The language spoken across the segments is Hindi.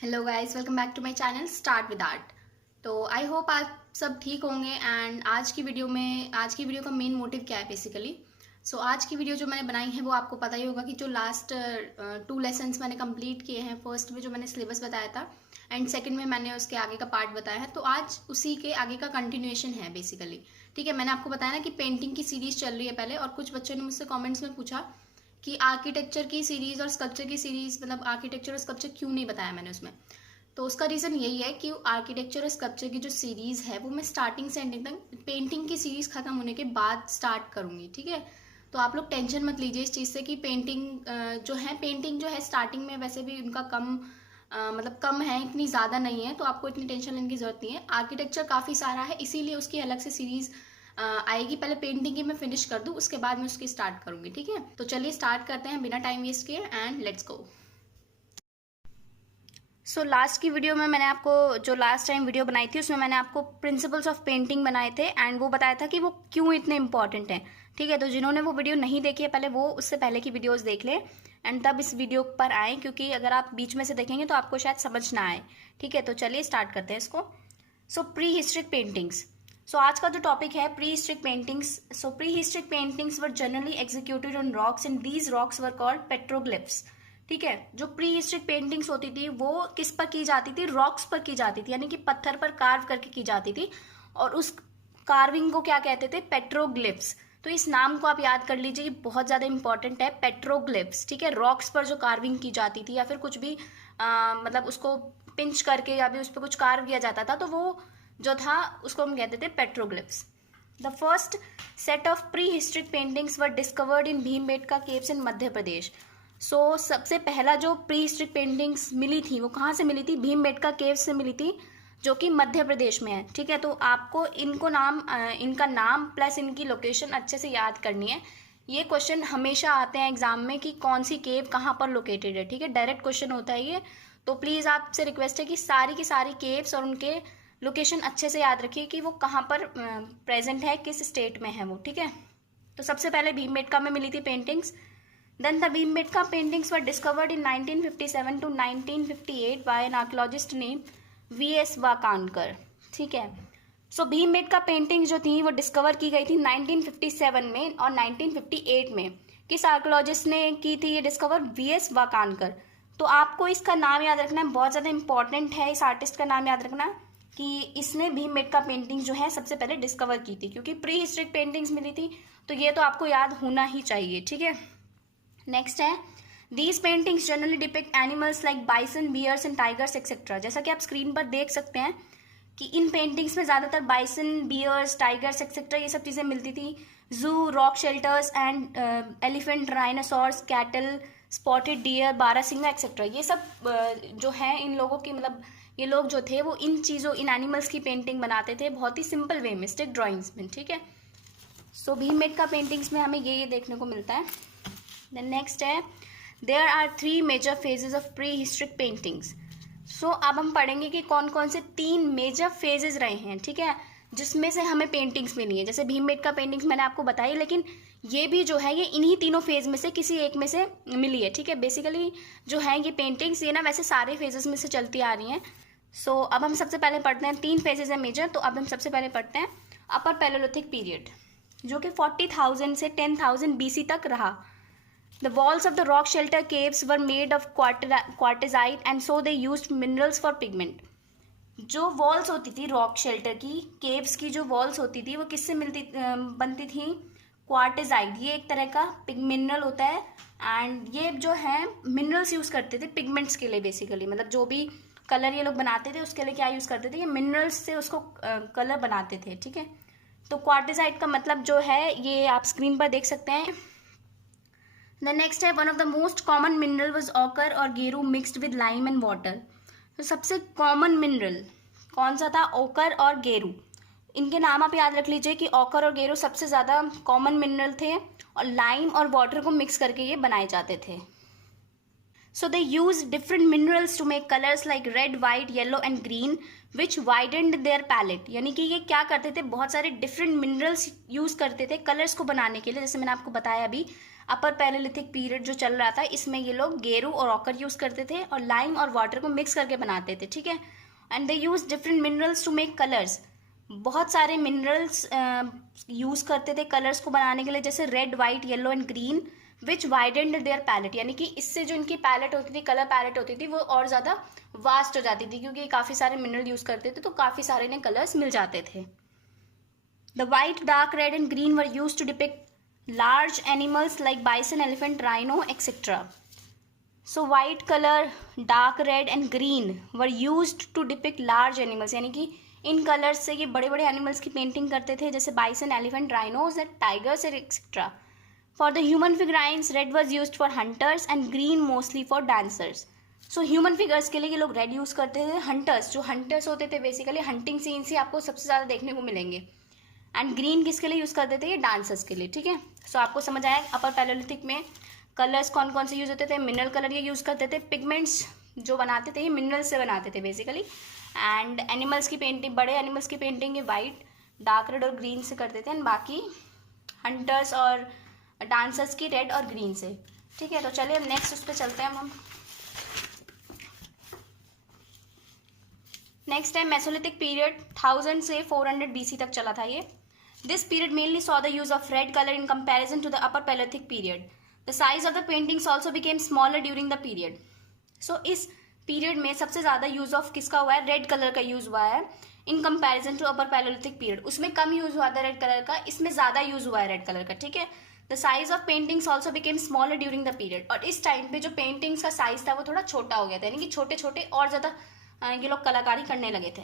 Hello guys, welcome back to my channel start with art. तो आई होप आप सब ठीक होंगे। एंड आज की वीडियो का मेन मोटिव क्या है बेसिकली। आज की वीडियो जो मैंने बनाई है वो आपको पता ही होगा कि जो लास्ट 2 लेसन्स मैंने कंप्लीट किए हैं। फर्स्ट में जो मैंने सिलेबस बताया था एंड सेकंड में मैंने उसके आगे का पार्ट बताया है। तो आज उसी के आगे का कंटिन्यूएशन है बेसिकली। ठीक है, मैंने आपको बताया ना कि पेंटिंग की सीरीज चल रही है पहले, और कुछ बच्चों ने मुझसे कॉमेंट्स में पूछा कि आर्किटेक्चर की सीरीज और स्कल्पचर की सीरीज, मतलब आर्किटेक्चर और स्कल्पचर क्यों नहीं बताया मैंने उसमें। तो उसका रीज़न यही है कि आर्किटेक्चर और स्कल्पचर की जो सीरीज़ है वो मैं स्टार्टिंग से एंडिंग तक पेंटिंग की सीरीज़ खत्म होने के बाद स्टार्ट करूँगी। ठीक है, तो आप लोग टेंशन मत लीजिए इस चीज़ से कि पेंटिंग जो है स्टार्टिंग में वैसे भी उनका मतलब कम है, इतनी ज़्यादा नहीं है, तो आपको इतनी टेंशन लेने की ज़रूरत नहीं है। आर्किटेक्चर काफ़ी सारा है, इसीलिए उसकी अलग से सीरीज़ आएगी। पहले पेंटिंग की मैं फिनिश कर दूँ, उसके बाद मैं उसकी स्टार्ट करूँगी। ठीक है, तो चलिए स्टार्ट करते हैं बिना टाइम वेस्ट किए एंड लेट्स गो। लास्ट की वीडियो में मैंने आपको जो लास्ट टाइम वीडियो बनाई थी उसमें मैंने आपको प्रिंसिपल्स ऑफ पेंटिंग बनाए थे एंड वो बताया था कि वो क्यों इतने इंपॉर्टेंट हैं। ठीक है, तो जिन्होंने वो वीडियो नहीं देखी है पहले वो उससे पहले की वीडियोस देख ले एंड तब इस वीडियो पर आए, क्योंकि अगर आप बीच में से देखेंगे तो आपको शायद समझ ना आए। ठीक है, तो चलिए स्टार्ट करते हैं इसको। Pre historic paintings. आज का जो टॉपिक है pre historic paintings. Pre historic paintings were generally executed on rocks and these rocks were called petroglyphs. ठीक है, जो प्री हिस्ट्रिक पेंटिंग्स होती थी वो किस पर की जाती थी? रॉक्स पर की जाती थी, यानी कि पत्थर पर कार्व करके की जाती थी, और उस कार्विंग को क्या कहते थे? पेट्रोग्लिफ्स। तो इस नाम को आप याद कर लीजिए, ये बहुत ज़्यादा इंपॉर्टेंट है, पेट्रोग्लिफ्स। ठीक है, रॉक्स पर जो कार्विंग की जाती थी या फिर कुछ भी मतलब उसको पिंच करके या भी उस पर कुछ कार्व किया जाता था, तो वो जो था उसको हम कहते थे petroglyphs. The first set of pre historic paintings were discovered in Bhimbetka caves in Madhya Pradesh. सबसे पहला जो प्री हिस्ट्रिक पेंटिंग्स मिली थी वो कहाँ से मिली थी? भीमबेटका केव्स से मिली थी, जो कि मध्य प्रदेश में है। ठीक है, तो आपको इनका नाम प्लस इनकी लोकेशन अच्छे से याद करनी है। ये क्वेश्चन हमेशा आते हैं एग्जाम में कि कौन सी केव कहाँ पर लोकेटेड है। ठीक है, डायरेक्ट क्वेश्चन होता है ये। तो प्लीज़ आपसे रिक्वेस्ट है कि सारी की सारी केव्स और उनके लोकेशन अच्छे से याद रखिए कि वो कहाँ पर प्रेजेंट है, किस स्टेट में है वो। ठीक है, तो सबसे पहले भीमबेटका में मिली थी paintings. Then the Bhimbetka paintings were discovered in 1957 to 1958 by an archaeologist named V.S. Vakankar. ठीक है, भीमबेटका पेंटिंग्स जो थी वो डिस्कवर की गई थी 1957 में और 1958 में। किस आर्कियोलॉजिस्ट ने की थी ये डिस्कवर? V.S. वाकानकर। तो आपको इसका नाम याद रखना है, बहुत ज़्यादा इंपॉर्टेंट है इस आर्टिस्ट का नाम याद रखना कि इसने भीमबेटका पेंटिंग्स जो है सबसे पहले डिस्कवर की थी, क्योंकि प्री हिस्ट्रिक पेंटिंग्स मिली थी, तो ये तो आपको याद होना ही चाहिए। ठीक है, नेक्स्ट है, these paintings generally depict animals like bison, bears and tigers etcetera. जैसा कि आप स्क्रीन पर देख सकते हैं कि इन पेंटिंग्स में ज़्यादातर बाइसन, बियर्स, टाइगर्स एक्सेट्रा ये सब चीज़ें मिलती थी। जू, rock shelters and elephant, rhinoceros, cattle, spotted deer, बारहसिंगा एक्सेट्रा, ये सब जो है इन लोगों की, मतलब ये लोग जो थे वो इन एनिमल्स की पेंटिंग बनाते थे बहुत ही सिंपल वे में, स्टिक ड्राइंग्स में। ठीक है, भीमबेटका पेंटिंग्स में हमें ये देखने को मिलता है। देन नेक्स्ट है, there are 3 major phases of pre historic paintings. अब हम पढ़ेंगे कि कौन कौन से 3 मेजर फेजेस रहे हैं। ठीक है, जिसमें से हमें पेंटिंग्स मिली है। जैसे भीमबेटका पेंटिंग्स मैंने आपको बताई, लेकिन ये भी जो है ये इन्हीं तीनों फेज में से किसी एक में से मिली है। ठीक है, बेसिकली जो है ये पेंटिंग्स ये ना वैसे सारे फेजेस में से चलती आ रही हैं। अब हम सबसे पहले पढ़ते हैं, 3 फेजेस है मेजर। तो अब हम सबसे पहले पढ़ते हैं अपर पैलेलिथिक पीरियड, जो कि 40,000 से 10,000 BC तक रहा। The walls of the rock shelter caves were made of quartzite and so they used minerals for pigment. जो वॉल्स होती थी रॉक शेल्टर की, केव्स की जो वॉल्स होती थी वो किससे बनती थी? क्वार्टेजाइट, ये एक तरह का मिनरल होता है एंड ये जो है मिनरल्स यूज़ करते थे पिगमेंट्स के लिए बेसिकली, मतलब जो भी कलर ये लोग बनाते थे उसके लिए क्या यूज़ करते थे? ये मिनरल्स से उसको कलर बनाते थे। ठीक है, तो क्वार्टेजाइट का मतलब जो है ये आप स्क्रीन पर देख सकते हैं। The next है, one of the most common mineral was ochre और गेरू mixed with lime and water. तो सबसे कॉमन मिनरल कौन सा था? ओकर और गेरू। इनके नाम आप याद रख लीजिए कि ओकर और गेरू सबसे ज़्यादा कॉमन मिनरल थे और लाइम और वाटर को मिक्स करके ये बनाए जाते थे। So they used different minerals to make colors like red, white, yellow and green, which widened their palette. यानी कि ये क्या करते थे, बहुत सारे डिफरेंट मिनरल्स यूज करते थे कलर्स को बनाने के लिए. जैसे मैंने आपको बताया अभी, अपर पैलेलिथिक पीरियड जो चल रहा था, इसमें ये लोग गेरू और ऑकर यूज करते थे और लाइम और वाटर को मिक्स करके बनाते थे. ठीक है. And they use different minerals to make colours. बहुत सारे मिनरल्स यूज करते थे कलर्स को बनाने के लिए, जैसे red, white, yellow and green, which widened their palette. यानी कि इससे जो इनकी पैलेट होती थी, कलर पैलेट होती थी, वो और ज़्यादा वास्ट हो जाती थी, क्योंकि काफ़ी सारे मिनरल यूज़ करते थे तो काफ़ी सारे इन्हें कलर्स मिल जाते थे. The white, dark red and green were use to depict large animals like bison, elephant, rhino etcetera. So white colour, dark red and green were used to depict large animals. यानी कि इन कलर्स से ये बड़े बड़े एनिमल्स की पेंटिंग करते थे, जैसे bison, elephant, rhinos and tigers etcetera. For the human figurines, red was used for hunters and green mostly for dancers. So human figures के लिए ये लोग रेड यूज़ करते थे. हंटर्स, जो हंटर्स होते थे बेसिकली हंटिंग सीन्स ही आपको सबसे ज़्यादा देखने को मिलेंगे. एंड ग्रीन किसके लिए यूज़ करते थे, ये डांसर्स के लिए. ठीक है. सो आपको समझ आया अपर पैलेलिथिक में कलर्स कौन कौन से यूज़ होते थे. मिनरल कलर ये यूज़ करते थे. पिगमेंट्स जो बनाते थे ये मिनरल से बनाते थे बेसिकली. एंड एनिमल्स की पेंटिंग, बड़े एनिमल्स की पेंटिंग ये वाइट, डार्क रेड और ग्रीन से करते थे. एंड बाकी हंटर्स और डांसर्स की रेड और ग्रीन से. ठीक है. तो चलिए अब नेक्स्ट उस पर चलते हैं हम. नेक्स्ट है मेसोलिथिक पीरियड. 1000 से 400 BC तक चला था ये. This period mainly saw the use of red colour in comparison to the upper palaeolithic period. The size of the paintings also became smaller during the period. So इस पीरियड में सबसे ज़्यादा यूज ऑफ किसका हुआ है, रेड कलर का यूज हुआ है in comparison to upper palaeolithic period. उसमें कम यूज हुआ था रेड कलर का, इसमें ज़्यादा यूज हुआ है रेड कलर का. ठीक है. The size of paintings also became smaller during the period. और इस टाइम पे जो पेंटिंग्स का साइज था वो थोड़ा छोटा हो गया था, यानी कि छोटे छोटे और ज़्यादा ये लोग कलाकारी करने लगे थे.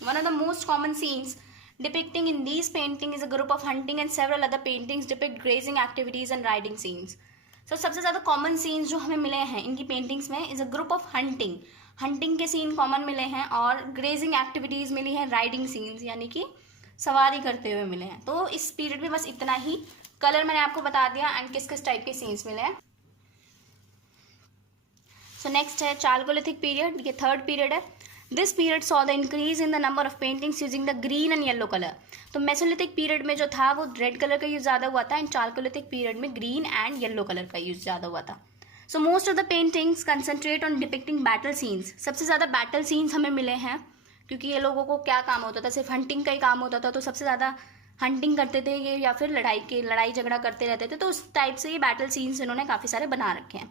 One of the most common scenes depicting in these painting is a group of hunting and several other paintings depict grazing activities and riding scenes. So सबसे ज़्यादा कॉमन सीन्स जो हमें मिले हैं इनकी पेंटिंग्स में is a group of hunting. Hunting के सीन कॉमन मिले हैं और ग्रेजिंग एक्टिविटीज़ मिली हैं, राइडिंग सीन्स यानी कि सवारी करते हुए मिले हैं. तो इस पीरियड में बस इतना ही. कलर मैंने आपको बता दिया एंड किस किस टाइप के सीन्स मिले हैं. सो नेक्स्ट है चालकोलिथिक पीरियड. ये थर्ड पीरियड है. This period saw the increase in the number of paintings using the green and yellow colour. तो मेसोलिथिक पीरियड में जो था वो रेड कलर का यूज ज़्यादा हुआ था एंड चालकोलिथिक पीरियड में ग्रीन एंड येलो कलर का यूज ज़्यादा हुआ था. So most of the paintings concentrate on depicting battle scenes. सबसे ज़्यादा बैटल सीन्स हमें मिले हैं, क्योंकि ये लोगों को क्या काम होता था, सिर्फ हंटिंग का ही काम होता था, तो सबसे ज़्यादा हंटिंग करते थे ये, या फिर लड़ाई झगड़ा करते रहते थे. तो उस टाइप से ये बैटल सीन्स इन्होंने काफ़ी सारे बना रखे हैं.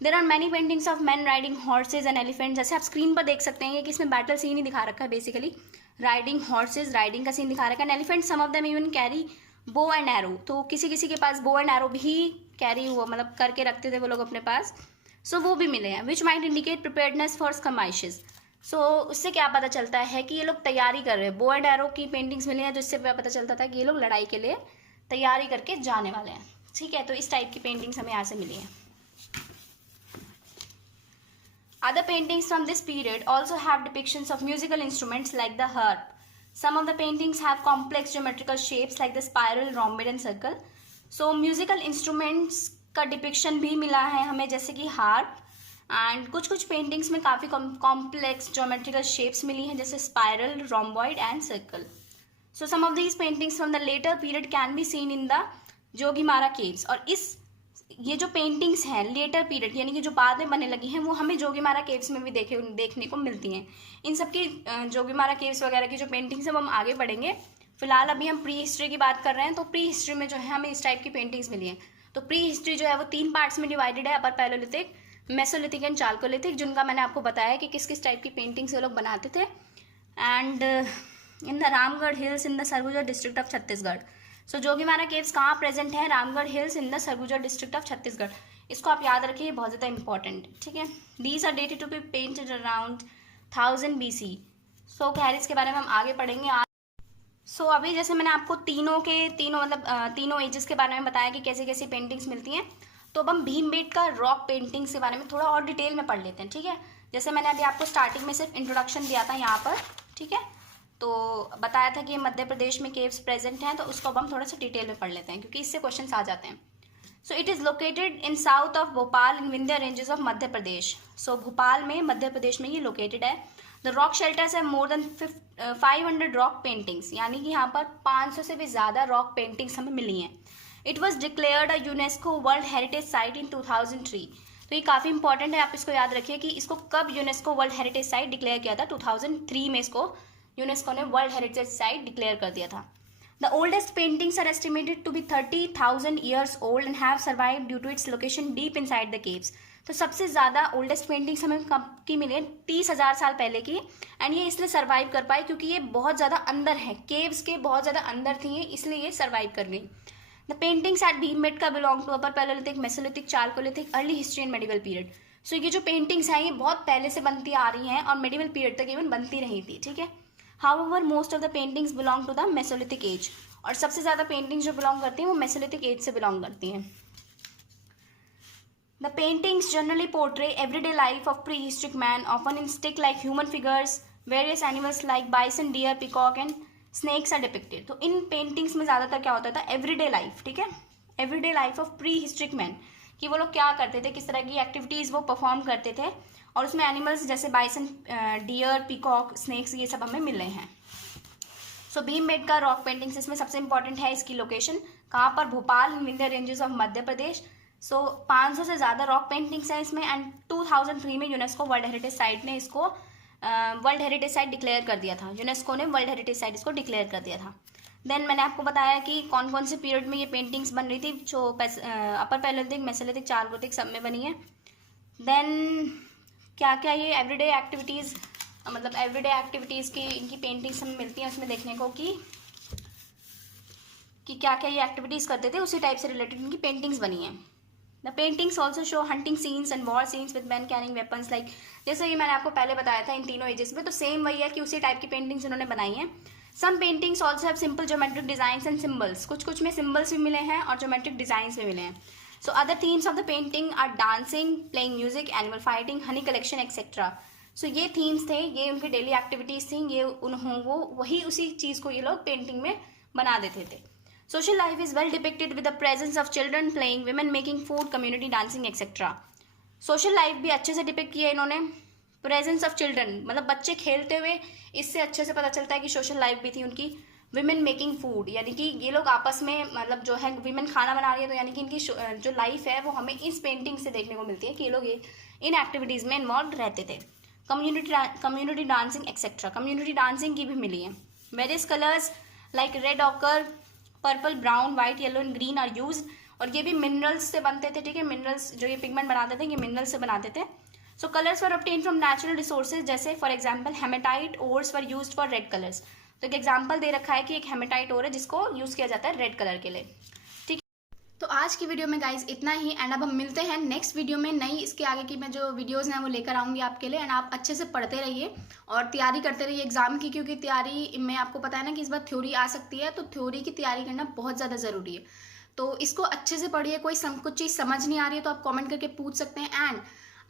There are many paintings of man riding horses and elephant. जैसे आप स्क्रीन पर देख सकते हैं कि इसमें बैटल सीन ही दिखा रखा है बेसिकली. राइडिंग हॉर्सेज, राइडिंग का सीन दिखा रखा है. And elephant some of them even carry bow and arrow. तो किसी किसी के पास बो एंड एरो भी कैरी हुआ, मतलब करके रखते थे वो लोग अपने पास. सो वो भी मिले हैं. Which might indicate preparedness for skirmishes. So उससे क्या पता चलता है कि ये लोग तैयारी कर रहे हैं. बो एंड एरो की पेंटिंग्स मिली हैं, तो इससे पता चलता था कि ये लोग लड़ाई के लिए तैयारी करके जाने वाले हैं. ठीक है. तो इस टाइप की पेंटिंग्स हमें यहाँ से मिली हैं. Other paintings from this period also have depictions of musical instruments like the harp. Some of the paintings have complex geometrical shapes like the spiral, rhomboid and circle. So musical instruments का डिपिक्शन भी मिला है हमें, जैसे कि हार्प. एंड कुछ कुछ पेंटिंग्स में काफ़ी कॉम्प्लेक्स ज्योमेट्रिकल शेप्स मिली हैं, जैसे spiral, rhomboid and circle. So some of these paintings from the later period can be seen in the Jogimara caves. और ये जो पेंटिंग्स हैं लेटर पीरियड यानी कि जो बाद में बनने लगी हैं, वो हमें जोगीमारा केव्स में भी देखने को मिलती हैं. इन सब की जोगीमारा केव्स वगैरह की जो पेंटिंग्स हैं वो हम आगे बढ़ेंगे. फिलहाल अभी हम प्री हिस्ट्री की बात कर रहे हैं. तो प्री हिस्ट्री में जो है हमें इस टाइप की पेंटिंग्स मिली हैं. तो प्री हिस्ट्री जो है वो 3 पार्ट्स में डिवाइडेड है, अपर पैलेलिथिक, मेसोलिथिक एंड चालकोलिथिक, जिनका मैंने आपको बताया कि किस किस टाइप की पेंटिंग्स ये लोग बनाते थे. And in the Ramgarh hills in the Surguja district of Chhattisgarh. So Jogimara caves कहाँ प्रेजेंट है? Ramgarh hills in the Surguja district of Chhattisgarh. इसको आप याद रखिए, बहुत ज़्यादा इंपॉर्टेंट. ठीक है. These are dated to be painted around 1000 BC. So खैर इसके बारे में हम आगे पढ़ेंगे. सो अभी जैसे मैंने आपको तीनों एजेस के बारे में बताया कि कैसे कैसी पेंटिंग्स मिलती हैं. तो अब हम भीमबेटका रॉक पेंटिंग्स के बारे में थोड़ा और डिटेल में पढ़ लेते हैं. ठीक है. जैसे मैंने अभी आपको स्टार्टिंग में सिर्फ इंट्रोडक्शन दिया था यहाँ पर. ठीक है. तो बताया था कि मध्य प्रदेश में केव्स प्रेजेंट हैं, तो उसको अब हम थोड़ा सा डिटेल में पढ़ लेते हैं, क्योंकि इससे क्वेश्चंस आ जाते हैं. So it is located in south of Bhopal in Vindhya ranges of Madhya Pradesh. So Bhopal में, मध्य प्रदेश में ये लोकेटेड है। द रॉक शेल्टर्स है मोर देन 500 रॉक पेंटिंग्स, यानी कि यहाँ पर 500 से भी ज़्यादा रॉक पेंटिंग्स हमें मिली हैं। It was declared a UNESCO world heritage site in 2003। तो ये काफ़ी इंपॉर्टेंट है, आप इसको याद रखिए कि इसको कब UNESCO world heritage site declare किया था। 2003 में इसको यूनेस्को ने वर्ल्ड हेरिटेज साइट डिक्लेयर कर दिया था। The oldest paintings are estimated to be 30,000 years old and have survived due to its location deep inside the caves. तो सबसे ज़्यादा ओल्डेस्ट पेंटिंग्स हमें कब की मिली है? 30,000 साल पहले की। एंड ये इसलिए सर्वाइव कर पाई क्योंकि ये बहुत ज़्यादा अंदर है, केव्स के बहुत ज़्यादा अंदर थी ये, इसलिए ये सर्वाइव कर गई। The paintings at Bhimbetka belong to upper palaeolithic, mesolithic, chalcolithic, early history and medieval period. So ये जो पेंटिंग्स हैं ये बहुत पहले से बनती आ रही हैं और मेडिवल पीरियड तक इवन बनती रही थी, ठीक है। However most of the paintings belong to the mesolithic age, और सबसे ज़्यादा पेंटिंग्स जो बिलोंग करती हैं वो मेसोलिथिक एज से बिलोंग करती हैं। The paintings generally portray everyday life of pre historic man, often in stick like human figures, various animals like bison, deer, peacock and snakes are depicted. तो इन पेंटिंग्स में ज़्यादातर क्या होता था? एवरीडे लाइफ, ठीक है, everyday life of pre historic man, कि वो लोग क्या करते थे, किस तरह की एक्टिविटीज़ वो परफॉर्म करते थे, और उसमें एनिमल्स जैसे बाइसन, डियर, पिकॉक, स्नेक्स, ये सब हमें मिल रहे हैं। सो भीमबेटका रॉक पेंटिंग्स, इसमें सबसे इंपॉर्टेंट है इसकी लोकेशन, कहाँ पर? Bhopal, Vindhya ranges of Madhya Pradesh. सो 500 से ज़्यादा रॉक पेंटिंग्स हैं इसमें, एंड 2003 में यूनेस्को वर्ल्ड हेरिटेज साइट ने इसको वर्ल्ड हेरिटेज साइट डिक्लेयर कर दिया था। यूनेस्को ने वर्ल्ड हेरिटेज साइट इसको डिक्लेयर कर दिया था। देन मैंने आपको बताया कि कौन कौन से पीरियड में ये पेंटिंग्स बन रही थी, जो अपर पैलेलिथिक, मेसोलिथिक, चारकोलिथिक सब में बनी है। देन क्या क्या ये एवरीडे एक्टिविटीज़, मतलब एवरीडे एक्टिविटीज़ की इनकी पेंटिंग्स हमें मिलती हैं, उसमें देखने को कि क्या क्या ये एक्टिविटीज़ करते थे, उसी टाइप से रिलेटेड इनकी पेंटिंग्स बनी हैं। The paintings also show hunting scenes and war scenes with man carrying weapons, like जैसे कि मैंने आपको पहले बताया था इन तीनों एजेस में, तो सेम वही है कि उसी टाइप की पेंटिंग्स इन्होंने बनाई हैं। Some paintings also have simple geometric designs and symbols, कुछ में सिम्बल्स भी मिले हैं और ज्योमेट्रिक डिजाइंस भी मिले हैं। So other themes of the painting are dancing, playing music, animal fighting, honey collection etcetera. So ये थीम्स थे, ये उनकी डेली एक्टिविटीज़ थी, ये वो वही उसी चीज़ को ये लोग पेंटिंग में बना देते थे। Social life is well depicted with the presence of children playing, women making food, community dancing etcetera. Social life भी अच्छे से डिपिक्ट किया इन्होंने, प्रेजेंस ऑफ चिल्ड्रन मतलब बच्चे खेलते हुए, इससे अच्छे से पता चलता है कि सोशल लाइफ भी थी उनकी। विमेन मेकिंग फूड, यानी कि ये लोग आपस में, मतलब जो है विमेन खाना बना रही है, तो यानी कि इनकी जो लाइफ है वो हमें इस पेंटिंग से देखने को मिलती है कि ये लोग इन एक्टिविटीज़ में इन्वॉल्व रहते थे। Community dancing etcetera, community dancing की भी मिली है। Various colours like red, ochre, purple, brown, white, yellow and green are use, और ये भी मिनरल्स से बनते थे, ठीक है। मिनरल्स जो ये पिगमेंट बनाते थे ये मिनरल्स से बनाते थे। So colours were obtain from natural resources, जैसे for example haematite ores were used for red colours. तो एक एग्जांपल दे रखा है कि एक हेमेटाइट ओर है जिसको यूज किया जाता है रेड कलर के लिए, ठीक। तो आज की वीडियो में गाइज इतना ही, एंड अब हम मिलते हैं नेक्स्ट वीडियो में। नई इसके आगे की मैं जो वीडियोस हैं वो लेकर आऊँगी आपके लिए, एंड आप अच्छे से पढ़ते रहिए और तैयारी करते रहिए एग्जाम की, क्योंकि तैयारी में आपको पता है ना कि इस बार थ्योरी आ सकती है, तो थ्योरी की तैयारी करना बहुत ज़्यादा ज़रूरी है। तो इसको अच्छे से पढ़िए, कोई कुछ चीज़ समझ नहीं आ रही है तो आप कॉमेंट करके पूछ सकते हैं, एंड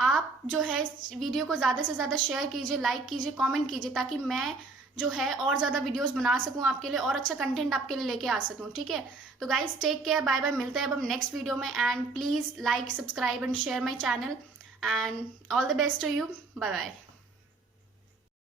आप जो है वीडियो को ज़्यादा से ज़्यादा शेयर कीजिए, लाइक कीजिए, कॉमेंट कीजिए, ताकि मैं जो है और ज़्यादा वीडियोस बना सकूं आपके लिए और अच्छा कंटेंट आपके लिए लेके आ सकूं, ठीक है। तो guys take care, bye bye, मिलते हैं अब हम नेक्स्ट वीडियो में, and please like, subscribe and share my channel, and all the best to you, bye bye.